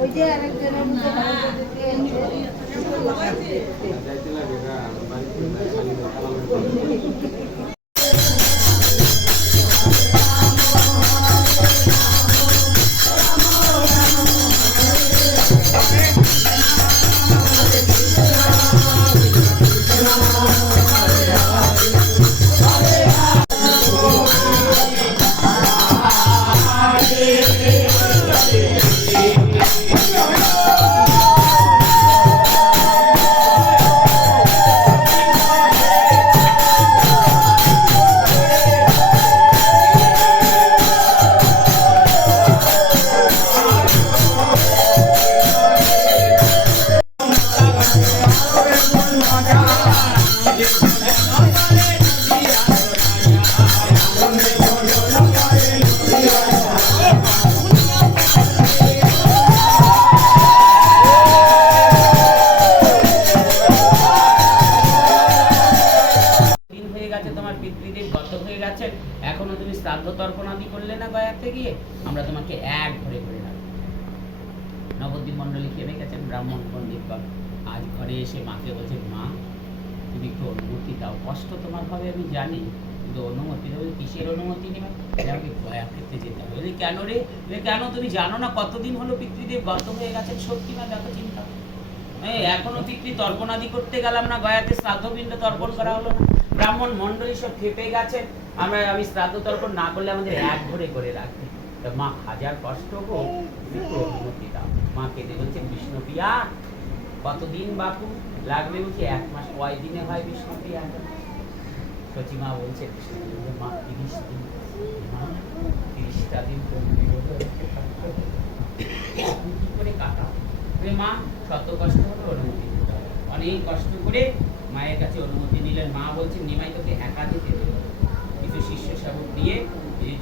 ওই যে আরেকজনের এখনো তুমি শ্রাদ্ধ তর্পণ আদি করলে না গয়াতে গিয়ে, আমরা তোমাকে এক ঘরে করে রাখবো। নবদ্বীপ মণ্ডলী খেয়ে গেছেন ব্রাহ্মণ পণ্ডিতগণ। আজ ঘরে এসে মাকে বলছেন, মা তুমি একটু অনুমতি দাও, কষ্ট তোমার হবে আমি জানি, কিন্তু অনুমতি দেবে। কিসের অনুমতি নেবে? আমাকে গয়া খেতে যেতে হবে। কেন রে? কেন তুমি জানো না কতদিন হলো পিতৃদেব গত হয়ে গেছেন? সত্যি না? দেখো চিন্তা, এখনো পিতৃ তর্পণ আদি করতে গেলাম না, গয়াতে শ্রাদ্ধপিণ্ড তর্পণ করা হলো না। ব্রাহ্মণ মণ্ডলী সব খেপে গেছেন, আমি শ্রাদ্ধ তর্পণ না করলে আমাদের এক ঘরে করে রাখবে। মা হাজার কষ্ট হোক, একটু অনুমতি দাও। মা কেঁদে বলছেন, বিষ্ণুপ্রিয়া কতদিন বাপু লাগবে? বলছে 1 মাস। কয় দিনে হয় বিষ্ণুপ্রিয়া? সচিমা বলছে, মা 30 দিন। 30টা দিন করে কাটা মা, শত কষ্ট হলে অনুমতি দিতে হবে। অনেক কষ্ট করে মায়ের কাছে অনুমতি নিলেন। মা বলছেন, নিমাই তোকে একা যেতে দেবে। কিছু শিষ্য শাবক দিয়ে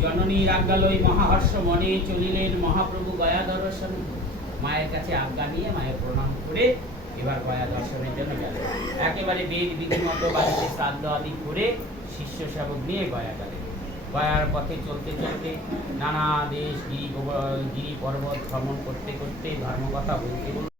জননীর আজ্ঞালয় মহাহর্ষ মনে চলিলেন মহাপ্রভু গয়া দর্শন। মায়ের কাছে আজ্ঞা নিয়ে মায়ের প্রণাম করে এবার গয়া দর্শনের জন্য গেল। একেবারে বেদ বিধি মতো বাড়িতে শ্রাদ্ধ আদি করে শিষ্য শাবক নিয়ে গয়া গেলেন। গয়ার পথে চলতে চলতে নানা দেশ গিরি পর্বত ভ্রমণ করতে করতে ধর্মকথা বলতে